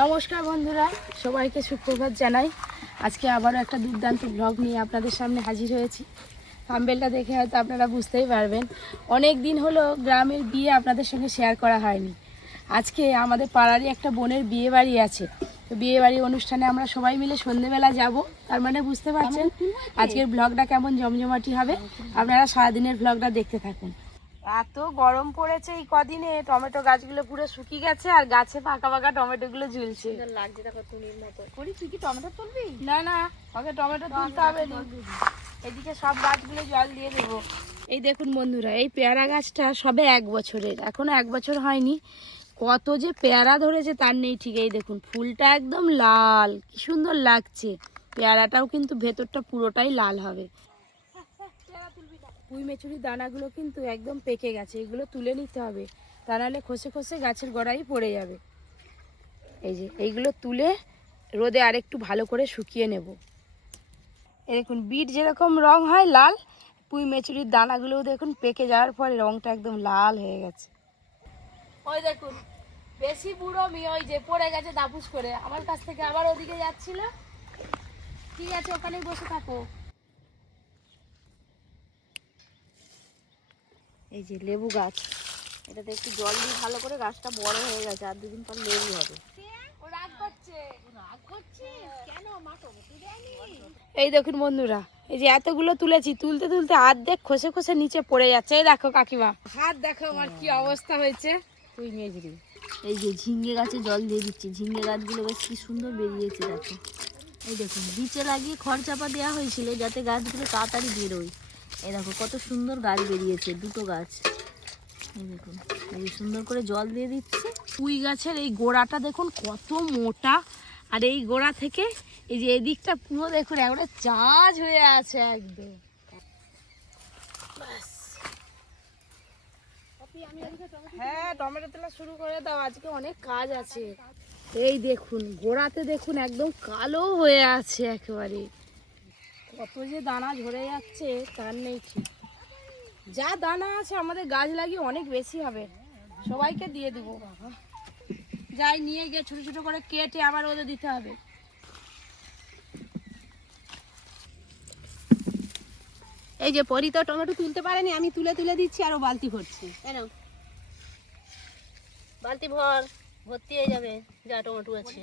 নমস্কার বন্ধুরা, সবাইকে সুপ্রভাত জানাই। আজকে আবারও একটা দুর্দান্ত ব্লগ নিয়ে আপনাদের সামনে হাজির হয়েছি। থাম্বনেলটা দেখে হয়তো আপনারা বুঝতেই পারবেন, অনেক দিন হলো গ্রামের বিয়ে আপনাদের সঙ্গে শেয়ার করা হয়নি। আজকে আমাদের পাড়ারই একটা বোনের বিয়ে বাড়ি আছে, তো বিয়ে বাড়ির অনুষ্ঠানে আমরা সবাই মিলে সন্ধ্যেবেলা যাব। তার মানে বুঝতে পারছেন আজকের ব্লগটা কেমন জমজমাটি হবে। আপনারা সারাদিনের ব্লগটা দেখতে থাকুন। এত গরম পড়েছে এই কদিনে, টমেটো গাছগুলো পুরো শুকিয়ে গেছে আর গাছে পাকা পাকা টমেটো গুলো ঝুলছে। লাগছে দেখো তুলির মতো করি। তুই কি টমেটো তুলবি? না না, ওকে টমেটো তুলতে হবে না, এদিকে সব গাছগুলো জল দিয়ে দেবো। এই দেখুন বন্ধুরা, এই পেয়ারা গাছটা সবে 1 বছরের, এখনো 1 বছর হয়নি, কত যে পেয়ারা ধরেছে তার নেই ঠিক। এই দেখুন ফুলটা একদম লাল, কি সুন্দর লাগছে। পেয়ারাটাও কিন্তু ভেতরটা পুরোটাই লাল হবে। পুঁই মেচুরির দানাগুলো কিন্তু একদম পেকে গেছে, এগুলো তুলে নিতে হবে, তা নাহলে খসে খসে গাছের গোড়ায় পড়ে যাবে। এই যে এইগুলো তুলে রোদে আরেকটু ভালো করে শুকিয়ে নেব। দেখুন বিট যেরকম রং হয় লাল, পুঁই মেচুরির দানাগুলোও দেখুন পেকে যাওয়ার পরে রংটা একদম লাল হয়ে গেছে। ওই দেখুন বেশি বুড়ো মেয়ে ওই যে পড়ে গেছে দাপুস করে, আমার কাছ থেকে আবার ওদিকে যাচ্ছিল। ঠিক আছে, ওখানেই বসে থাকো। এই যে লেবু গাছ, এটাতে একটু জল দিয়ে ভালো করে গাছটা বড় হয়ে গেছে, আর 2 দিন পর লেবু হবে। এই দেখুন বন্ধুরা, এই যে এতগুলো তুলেছি, তুলতে তুলতে অর্ধেক খসে খসে নিচে পড়ে যাচ্ছে। এই দেখো কাকিমা, হাত দেখো আমার কি অবস্থা হয়েছে। তুই মেজরি এই যে ঝিঙ্গে গাছে জল দিয়ে দিচ্ছি, ঝিঙ্গে গাছগুলো বেশ কি সুন্দর বেরিয়েছে দেখো। এই দেখুন নিচে লাগিয়ে খড় চাপা দেওয়া হয়েছিল যাতে গাছগুলো তাড়াতাড়ি বেরোয়। এই দেখো কত সুন্দর গাছ বেরিয়েছে, 2টো গাছ। এই দেখুন এই সুন্দর করে জল দিয়ে দিচ্ছি। পুঁই গাছের এই গোড়াটা দেখুন কত মোটা, আর এই গোড়া থেকে এই যে এদিকটা পুরো দেখুন একবারে চাঁজ হয়ে আছে একদম। হ্যাঁ, টমেটো তোলা শুরু করে দাও, আজকে অনেক কাজ আছে। এই দেখুন গোড়াতে দেখুন একদম কালো হয়ে আছে একেবারে, কত যে দানা ঝরে যাচ্ছে তার নেই ঠিক। যা দানা আছে আমাদের গাছ লাগিয়ে অনেক বেশি হবে, সবাইকে দিয়ে দেবো। যাই নিয়ে গিয়ে ছোট ছোট করে কেটে আবার ওদের দিতে হবে। এই যে পরি তো টমেটো তুলতে পারেনি, আমি তুলে তুলে দিচ্ছি আর ও বালতি ভরছি। বালতি ভর্তি হয়ে যাবে যা টমেটো আছে।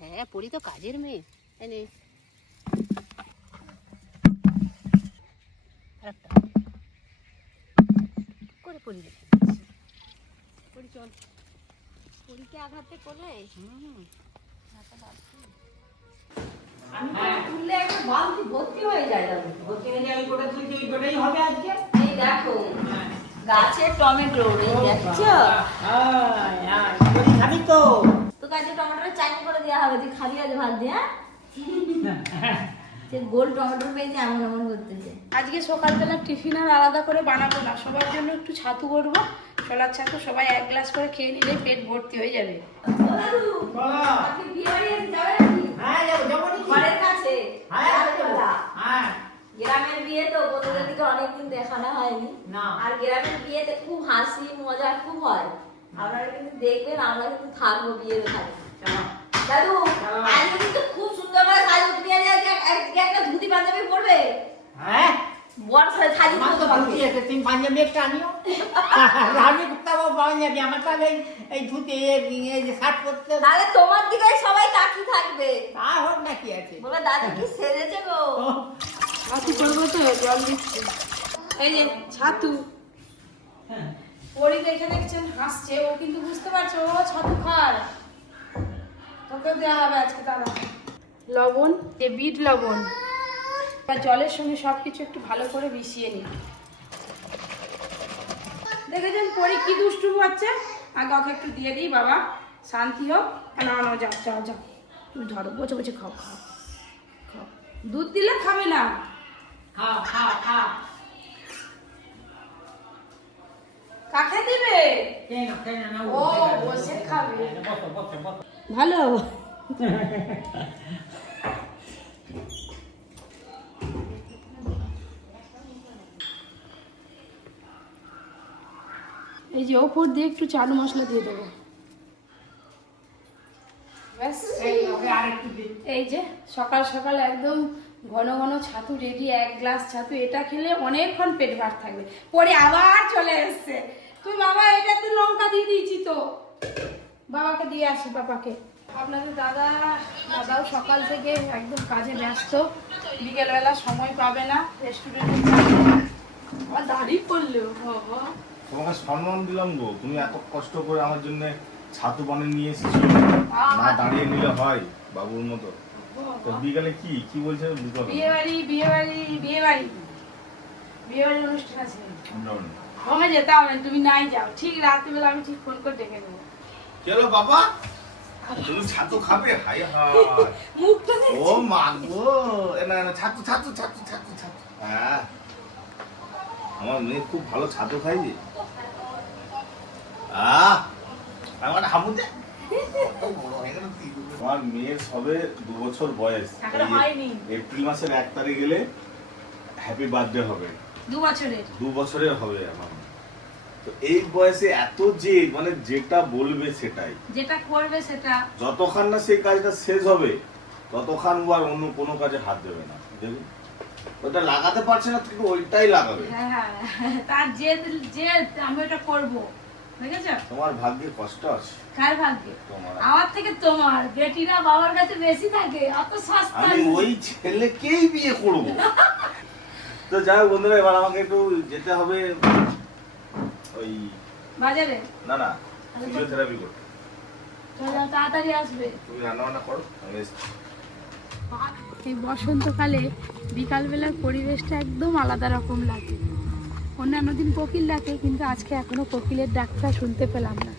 হ্যাঁ পরি তো কাজের মেয়ে। এনে আরেকটা করে পরি পরি চল পরিকে আঘাতে করলে তুললে একটা বালতি ভর্তি হয়ে যায়। ভর্তি হয়ে যায়, ওই কোটা তুলছি, ওই কোটাই হবে আজকে। এই দেখো গাছের টমেটো, এই দেখছো? খাবি তো? তো গাছের টমেটোর চাটনি করে দেওয়া হবে, তুই খাবি আজ ভাত দিয়ে। যে গোল টমেটো পেয়েছে এমন এমন করতেছে। আজকে সকালবেলা টিফিন আর আলাদা করে বানাবো না, সবার জন্য একটু ছাতু করবো, ছোলার ছাতু। সবাই 1 গ্লাস করে খেয়ে নিলে পেট ভর্তি হয়ে যাবে। গ্রামের বিয়ে তো বন্ধুদের দিকে অনেকদিন দেখানো হয়নি, আর গ্রামের বিয়েতে খুব হাসি মজা খুব হয়। আপনারা কিন্তু দেখবেন, আমরা কিন্তু থাকবো বিয়ের ওখানে। দাদু আজকে কিন্তু খুব সুন্দর করে সাজু, তুমি একটা ধুতি পাঞ্জাবি পরবে? হ্যাঁ বড় করে সাজি তো বলছি, তুমি পাঞ্জাবি একটা আনিও। আমি কুত্তাবো পাঞ্জাবি, আমার তাহলে এই ধুতি এই যে শার্ট পরতে, তাহলে তোমার দিকে সবাই তাকিয়ে থাকবে। তা হোক না, কি আছে বলে দাদু কি সেজেছে গো। ছাতু করবো তো, জল দিচ্ছি। এই যে ছাতু, পরি দেখে দেখছেন হাসছে, ও কিন্তু বুঝতে পারছে ও ছাতু খায়, তোকে দেওয়া হবে আজকে। তারা লবণ, যে বিট লবণ, জলের সঙ্গে সবকিছু একটু ভালো করে মিশিয়ে নিই। দেখেছেন পরি কি দুষ্টু হচ্ছে, আগে ওকে একটু দিয়ে দিই, বাবা শান্তি হোক। না না, যাও যাও যাও, তুমি ধরো, বসে বসে খাও খাও খাও। দুধ দিলে খাবে না, কাকে দিবে? ও বসে খাবে, ভালো। এই যে ওপর দিয়ে একটু চাট মশলা দিয়ে দেবো। ব্যাস এই যে সকাল সকাল একদম ঘন ঘন ছাতু রেডি, 1 গ্লাস ছাতু, এটা খেলে অনেকক্ষণ পেট ভার থাকবে। পরে আবার চলে এসছে, তুই বাবা এটা তো লঙ্কা দিয়ে দিয়েছি তো, বাবাকে দিয়ে আসি পাপাকে। আপনাদের দাদাও সকাল থেকে একদম কাজে ব্যস্ত, বিকেলবেলা সময় পাবে না, রেস্টুরেন্টে আবার দাঁড়িয়ে পড়লো। বাবা তোমাকে সম্মান দিলাম গো, তুমি এত কষ্ট করে আমার জন্য ছাতু বানিয়ে নিয়ে এসেছো, না দাঁড়িয়ে নিলে হয় বাবুর মতো। তো বিকালে কি বলছে? বিয়ে বাড়ি অনুষ্ঠান আছে, ওখানে যেতে হবে, তুমি নাই যাও, ঠিক রাত্রিবেলা আমি ঠিক ফোন করে ডেকে নেবো। কি হলো বাবা, তুমি ছাতু খাবে? হাই হাই মুখটা ও মা গো, না না ছাতু ছাতু ছাতু ছাতু ছাতু। হ্যাঁ আমার মেয়ে খুব ভালো ছাতু খাই যে। আমার হামু দে, আমার মেয়ের সবে 2 বছর বয়স, এপ্রিল মাসের 1 তারিখ গেলে হ্যাপি বার্থডে হবে। 2 বছরের হবে আমার। তো এই বয়সে এত যে মানে যেটা বলবে সেটাই, যেটা করবে সেটা, যতক্ষণ না সেই কাজটা শেষ হবে ততক্ষণ আর অন্য কোনো কাজে হাত দেবে না। দেখুন ওটা লাগাতে পারছে না, কিন্তু ওইটাই লাগাবে। হ্যাঁ তার যে আমি ওটা করবো, দেখেছো? তোমার ভাগ্যে কষ্ট আছে। কার ভাগ্যে? তোমার। আমার থেকে তোমার বেটিরা বাবার কাছে বেশি থাকে, অত সস্তা আমি ওই ছেলেকেই বিয়ে করব। তো যাই হোক বন্ধুরা, এবার আমাকে একটু যেতে হবে ওই বাজারে। না ফিজিওথেরাপি করতে। চলো তাড়াতাড়ি আসবে। তুমি রান্না বান্না করো, আমি এসছি। এই বসন্তকালে বিকালবেলার পরিবেশটা একদম আলাদা রকম লাগে। অন্যান্য দিন কোকিল ডাকে, কিন্তু আজকে এখনো কোকিলের ডাকটা শুনতে পেলাম না।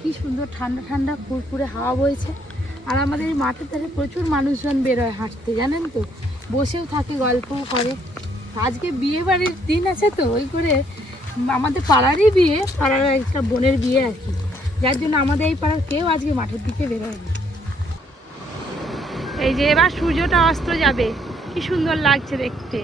কি সুন্দর ঠান্ডা ঠান্ডা ফুরফুরে হাওয়া বইছে। আর আমাদের এই মাঠের ধারে প্রচুর মানুষজন বেরোয় হাঁটতে, জানেন তো, বসেও থাকে, গল্পও করে। আজকে বিয়ে বাড়ির দিন আছে তো, ওই করে আমাদের পাড়ারই বিয়ে, পাড়ার একটা বোনের বিয়ে আর কি, যার জন্য আমাদের এই পাড়ার কেউ আজকে মাঠের দিকে বেরোয় না। এই যে এবার সূর্যটা অস্ত যাবে, কি সুন্দর লাগছে দেখতে।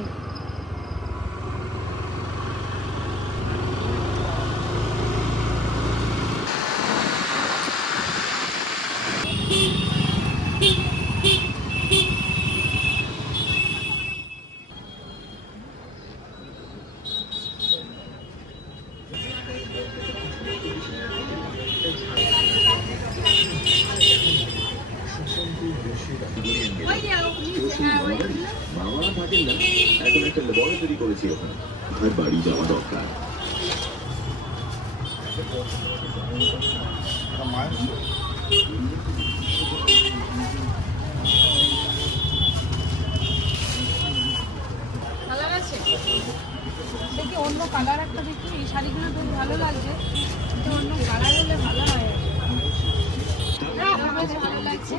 বাবা থাকেন না, এখন একটা ল্যাবরেটরি করেছি ওখানে, আর বাড়ি যাওয়া দরকার। কালার আছে দেখি, অন্য কালার একটা দেখি। এই শাড়িগুলো বেশ ভালো লাগছে, কিন্তু অন্য কালার হলে ভালো হয়। বেশ ভালো লাগছে,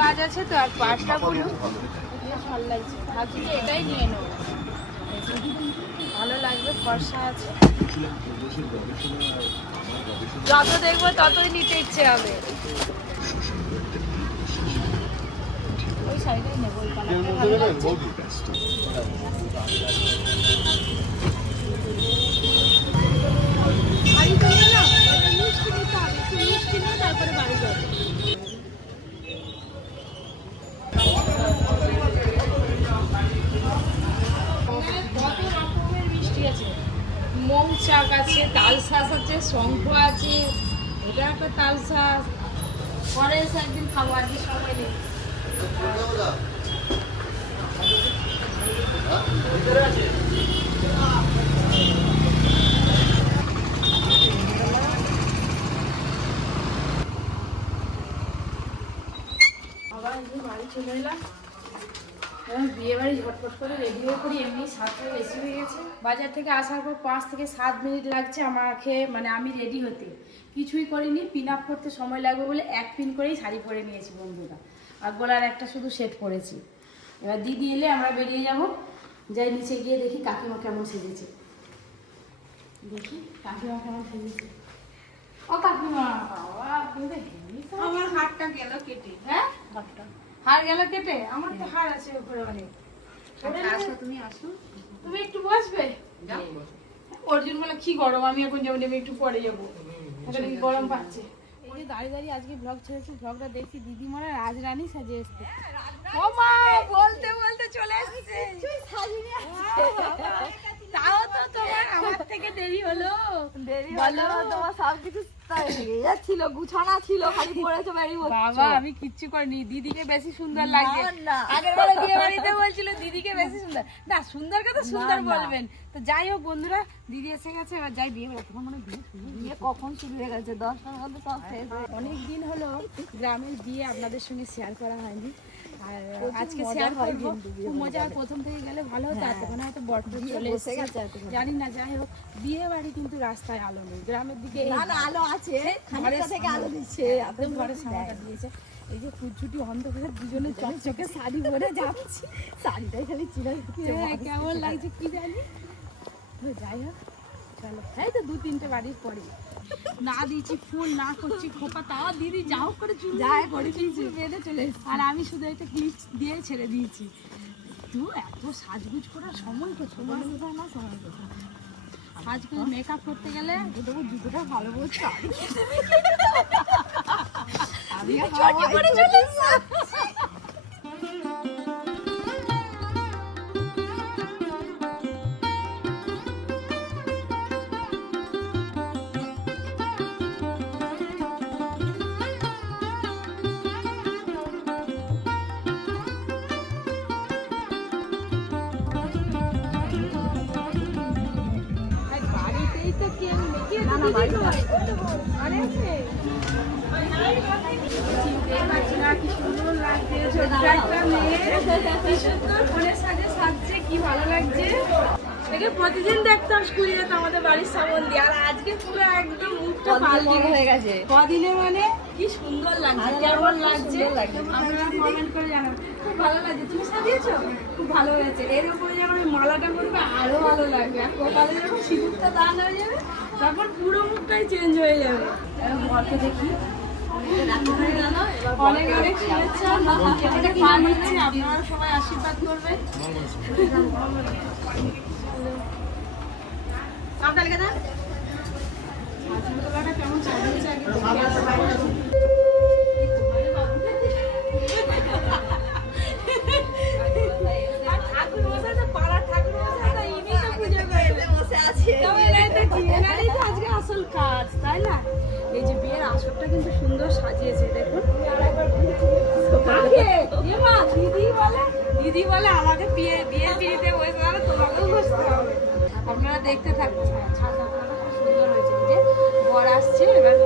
কাজ আছে তো, আর পাটটা পুরো বেশ ভালো লাগছে। ভাবছি যে এটাই নিয়ে নেবো, ভালো লাগবে, ফর্সা আছে। যত দেখবো ততই নিতে ইচ্ছে হবে। ওই শাড়িটাই নেবো, ওই কালারটা ভালো লাগছে। বাড়ি চলে না, মিষ্টি নিতে হবে, একটু মিষ্টি নিয়ে তারপরে বাড়ি যাবে। কত রকমের মিষ্টি আছে, মৌচাক আছে, তালশাঁস আছে, শঙ্খ আছে, এটা একটা তালশাঁস। পরে এসে একদিন খাবো, আজকে সময় নেই। আবার বাড়ি চলে এলাম, বিয়ে বাড়ি ঝটপট করে রেডি হয়ে পড়ি। এমনি 7টা বেশি হয়ে গেছে। বাজার থেকে আসার পর 5 থেকে 7 মিনিট লাগছে আমাকে, মানে আমি রেডি হতে। কিছুই করিনি, পিন আপ করতে সময় লাগবে বলে 1 পিন করেই শাড়ি পরে নিয়েছি বন্ধুরা, আর গলার একটা শুধু সেট পরেছি। এবার দিদি এলে আমরা বেরিয়ে যাব। যাই নিচে গিয়ে দেখি কাকিমা কেমন সেজেছে, দেখি কাকিমা কেমন সেজেছে। ও কাকিমা, বাবা আমার হাতটা গেল কেটে। হ্যাঁ হার গেল কেটে? আমার তো হার আছে উপরে অনেক। তুমি আসো, তুমি একটু বসবে। অর্জুন বলে কি গরম, আমি এখন যাবো, আমি একটু পরে যাবো, গরম পাচ্ছে। এই যে দাঁড়িয়ে দাঁড়িয়ে আজকে ব্লগ ছেড়েছি, ব্লগটা দেখছি দিদিমা রাজরানী সাজে এসছে। ও মা বলতে বলতে চলে এসেছে। তাও তো তোমার আমার থেকে দেরি হলো। বলো তোমার সবকিছু ছিল, গুছানা ছিল, খালি পড়েছো বেরিয়ে বাবা আমি কিচ্ছু করিনি, দিদিকে বেশি সুন্দর লাগছে। আগের বারে বিয়ে বাড়িতে বলছিল দিদিকে বেশি সুন্দর, না সুন্দর কথা সুন্দর বলবেন। তো যাই হোক বন্ধুরা, দিদি এসে গেছে, এবার যাই বিয়ে বাড়ি। তোমার মনে হয় বিয়ে কখন শুরু হয়ে গেছে? 10টার মধ্যে সব শেষ হয়ে গেছে। অনেক দিন হলো গ্রামের বিয়ে আপনাদের সঙ্গে শেয়ার করা হয়নি, আর আজকে মজা শেয়ার হয় করবো। কিন্তু বিয়ে খুব মজা হয়, প্রথম থেকে গেলে ভালো হতো, এতক্ষণে হয়তো বটটা চলে বসে গেছে এসেছে জানি না। যাই হোক বিয়ে বাড়ি কিন্তু রাস্তায় আলো নেই, গ্রামের দিকে এই না না আলো আছে, খানিকটা থেকে আলো দিচ্ছে, একদম ঘরের সামনেটা দিয়েছে। এই যে কুচুটি অন্ধকারে দুজনে চকচকে শাড়ি পরে যাচ্ছি, শাড়িটাই খালি চিরা কেমন লাগছে কি জানি। তো যাই হোক চলো, এই তো 2-3টে বাড়ির পরে না দিয়েছি ফুল, না করছি খোপা, তাও দিদি যাও করে চুল যায় করে দিয়েছি, বেঁধে চলে এসেছি। আর আমি শুধু একটা ক্লিপ দিয়ে ছেড়ে দিয়েছি। তুই এত সাজগুজ করার সময় কোথায় না, সময় কোথায় সাজগুজ মেকআপ করতে গেলে জুতোটা ভালো বলছো, আমি করে চলে এসেছি। বাড়িতেই তো কেউ নেই, না না বাড়ি আরে আছে চিনতেই পারছি না, কি সুন্দর লাগছে ছোট্ট একটা মেয়ে, কি সুন্দর ফোনের সাথে সাজছে, কি ভালো লাগছে। একে প্রতিদিন দেখতাম স্কুল যেত আমাদের বাড়ির সামনে দিয়ে, আর আজকে পুরো একদম মুখটা পাল্টে হয়ে গেছে। কদিনে মানে কি সুন্দর লাগছে, কেমন লাগছে আপনারা কমেন্ট করে জানান। খুব ভালো লাগছে, তুমি সাজিয়েছো খুব ভালো হয়েছে। এর উপরে যখন ওই মালাটা করবে আরো ভালো লাগবে, আর কপালে যখন সিঁদুরটা দান হয়ে যাবে তখন পুরো মুখটাই চেঞ্জ হয়ে যাবে। বরকে দেখি অনেক অনেক শুভেচ্ছা, আপনারা সবাই আশীর্বাদ করবেন। ছাত্রতলাটা কেমন সাজিয়েছে আগে দেখে আসো। আর ঠাকুর মশাই তো পাড়ার ঠাকুর মশাই তো ইনি তো পুজো করে বসে আছে। তবে এরাই তো কি, এনারই তো আজকে আসল কাজ, তাই না? এই যে বিয়ের আসরটা কিন্তু সুন্দর সাজিয়েছে দেখুন। দিদি বলে আমাকে বিয়ে পিড়িতে বসে গেলে তোমাকেও বসতে হবে। আপনারা দেখতে থাকুন, ছাদটা খুব সুন্দর হয়েছে। এই যে বর আসছে এবার,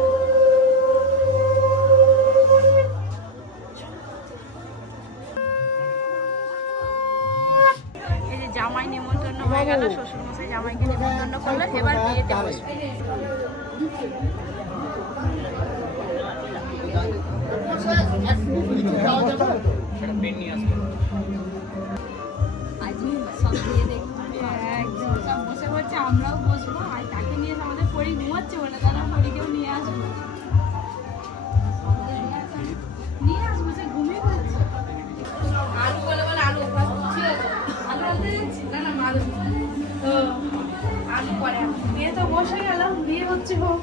এই যে জামাই নিমন্ত্রণ হয়ে গেল, শ্বশুর মশাই জামাইকে নিমন্ত্রণ করলেন, এবার বিয়েতে বসবে। একদম সব বসে পড়ছে, আমরাও বসবো। আর তাকে নিয়ে আমাদের পরি ঘুমাচ্ছে বলে, তারা পরিকেও নিয়ে আসবো, নিয়ে আসবো, সে ঘুমিয়ে পড়ছে। আলু বলে বলে আলু আলু আনতে যাচ্ছি, না না আলু তো আলু পরে। বিয়ে তো বসে গেলাম, বিয়ে হচ্ছে হোক,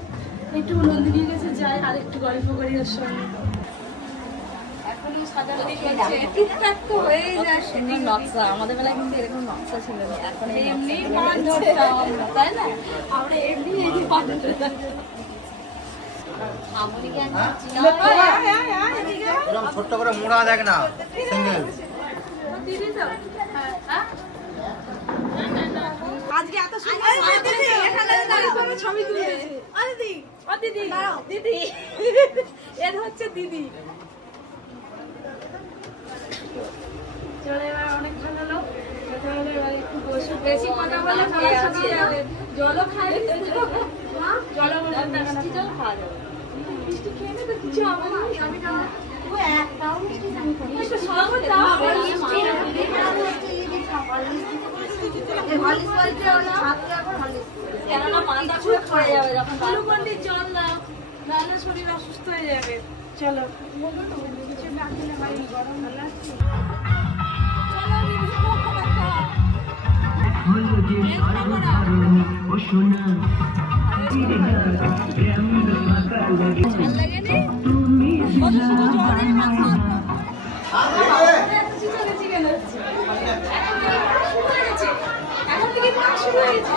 একটু নন্দিনীর কাছে যাই আর একটু গল্প করি ওর সঙ্গে। এখনই সাজাগুলি চলছে, টুকটাক তো হয়েই যায়। সুন্দর নকশা, আমাদের বেলায় কিন্তু এরকম নকশা ছিল না, এখন এই এমনি নকশাগুলো পান হয়েছে। ধরতাম আমরা, তাই না? আমরা এমনি এই যে পান ধরতাম। আমুলিকে আমি চিনি এরকম ছোট্ট করে মোড়া দেখ না সিঙ্গেল দিদি তো হ্যাঁ আজকে এত সুন্দর সাজিয়েছে, এখানে দাঁড়িয়ে করে ছবি তুলতেছে। ও দিদি, ও দিদি, দিদি এর হচ্ছে দিদি। চলে এবার অনেক ভালো লোক, তাহলে এবার একটু বসে, বেশি কথা বলে সবাই সরিয়ে যাবে। জলও খাই, জলও মিষ্টি জল খাওয়া যাবে। মিষ্টি খেয়ে তো কিছু হবে না, আমি খাবো। ও একটাও মিষ্টি আমি খাবো, একটু শরবত দাও। মিষ্টি কেননা মাথা ঘুরে পড়ে যাবে যখন গ্লুকন্ডির জল দাও, নাহলে শরীর অসুস্থ হয়ে যাবে। চলো কিছু না খেলে ভাই গরম লাগছে। চলো দিদি, কখন একটা এখন থেকে পাক শুরু হয়েছে।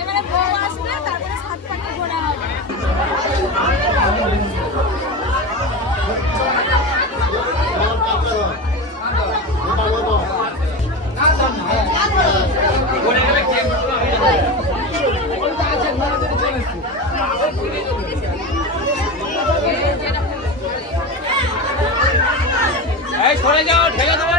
এবারে বউ আসবে, তারপরে সাত পাকে ঘোরা হবে। সরে যাও, ঠেলে দেবো।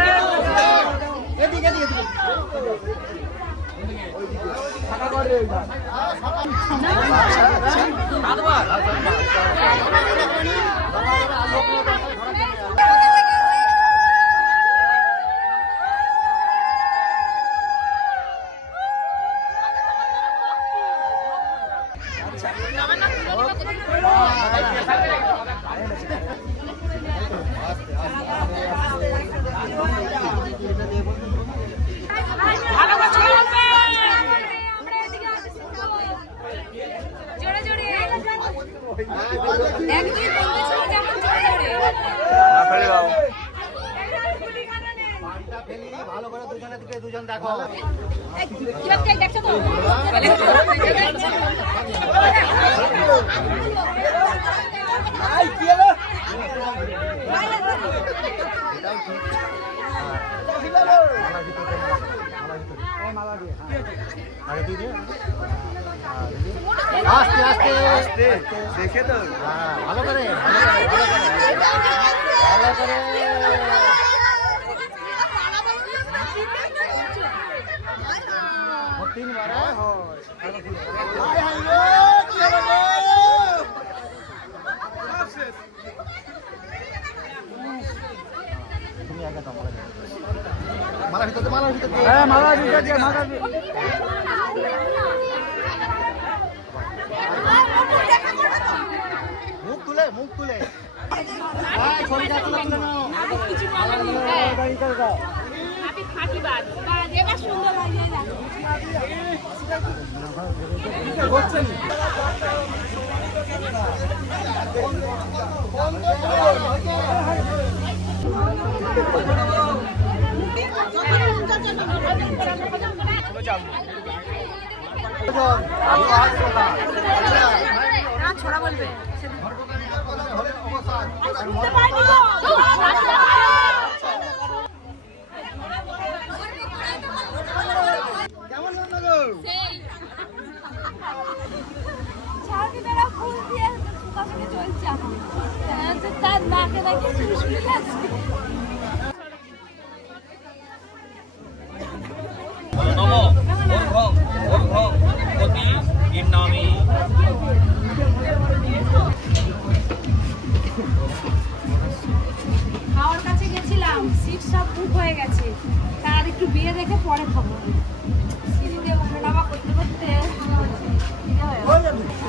ভালো করে দুজনের দিকে দুজন দেখো। দেখছো তো আস্তে আস্তে আস্তে দেখে তো ভালো করে ভালো করে তিনবার তুমি আগে দাও মালা ভিতরে মালা ভিতরে হ্যাঁ মালা ভিতরে দিয়ে মালা মুখ তুলে মুখ তুলে ছবিটা তুলে তুলে নাও কিছু বলার নেই। আপনি ফাঁকি বাদ এবার সুন্দর লাগে না ছড়া বলবে নাকি শুনে যাচ্ছে। খাওয়ার কাছে গেছিলাম, সিট সব বুক হয়ে গেছে, তার একটু বিয়ে দেখে পরে খাবো। সিঁড়িতে ওঠানামা করতে করতে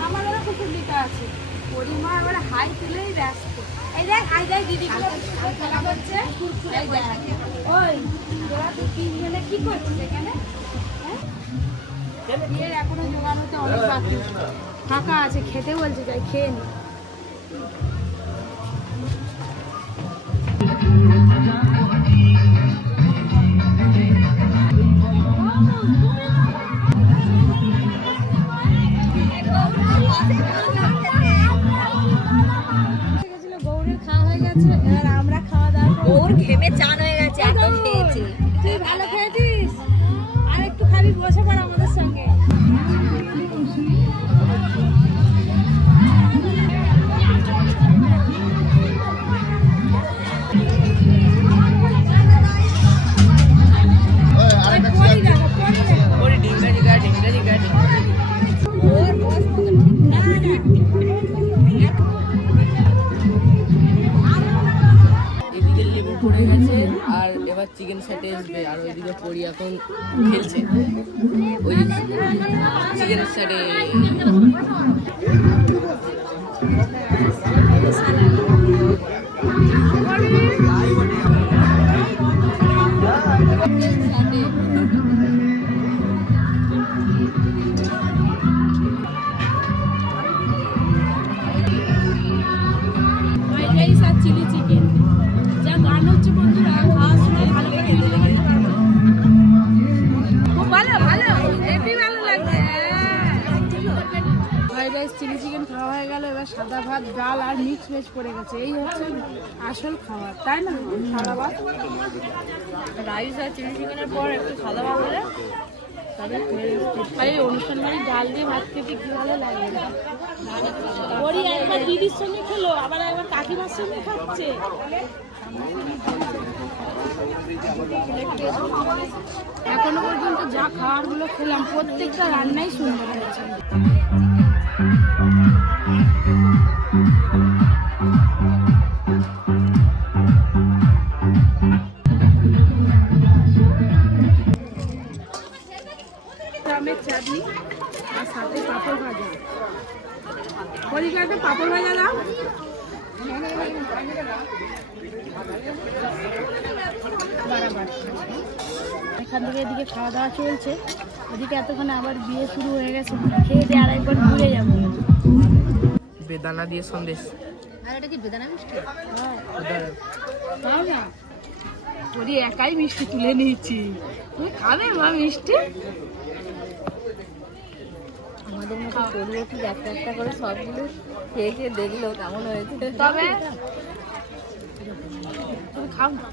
আমাদেরও কুকুর দিতে আছে, পরিমা এবার হাই তুলেই ব্যস্ত। এই দেখ আই দেখ দিদি খেলা করছে। ওই তোরা তো তিনজনে কি করছিস এখানে? বিয়ের এখনো জোগাড় হতে অনেক বাকি, ফাঁকা আছে, খেতে বলছে, যাই খেয়ে নি। গৌরের খাওয়া হয়ে গেছে, এবার আমরা খাওয়া দাওয়া করবো। ওর ঘেমে চান হয়ে গেছে, এত খেয়েছে। তুই ভালো খেয়েছিস, আর একটু খাবি, বসে পড় আমাদের সঙ্গে। এদিকে লেবু পড়ে গেছে আর এবার চিকেন সেটে আসবে, আর ওইদিকে পড়ি এখন খেলছে ওই চিকেন সেটে। ফ্রাইড রাইস আর চিলি চিকেন, যা গান হচ্ছে বন্ধুরা, খাওয়ার সময় ভালো করে ভিডিও করতে পারবো। খুব ভালো ভালো, হেভি ভালো লাগছে। ফ্রাইড রাইস চিলি চিকেন খাওয়া হয়ে গেল, এবার সাদা ভাত, ডাল আর মিক্স ভেজ পড়ে গেছে। এই হচ্ছে আসল খাবার, তাই না? সাদা ভাত, রাইস আর চিলি চিকেনের পর একটু সাদা ভাত হলে তবে আর এই অনুষ্ঠান বাড়ি ডাল দিয়ে ভাত খেতে কি ভালো লাগে। ওরই একবার দিদির সঙ্গে খেলো, আবার একবার কাকিমার সঙ্গে খাচ্ছে। এখনো পর্যন্ত যা খাবারগুলো খেলাম প্রত্যেকটা রান্নাই সুন্দর হয়েছে। আমের চাটনি আর সাথে পাঁপড় ভাজা। পরিকাতে পাঁপড় ভাজা দাও। এখান থেকে এদিকে খাওয়া দাওয়া চলছে, এদিকে এতক্ষণে আবার বিয়ে শুরু হয়ে গেছে, খেয়ে দিয়ে আরেকবার ঘুরে যাবো। বেদানা দিয়ে সন্দেশ। আর এটা কি বেদানা মিষ্টি? তাও না, তোরই একাই মিষ্টি তুলে নিয়েছি, তুই খাবে মা মিষ্টি? আমাদের মতো করবো ঠিক একটা একটা করে সবগুলো খেয়ে খেয়ে দেখলো কেমন হয়েছে। তবে তুমি খাও না।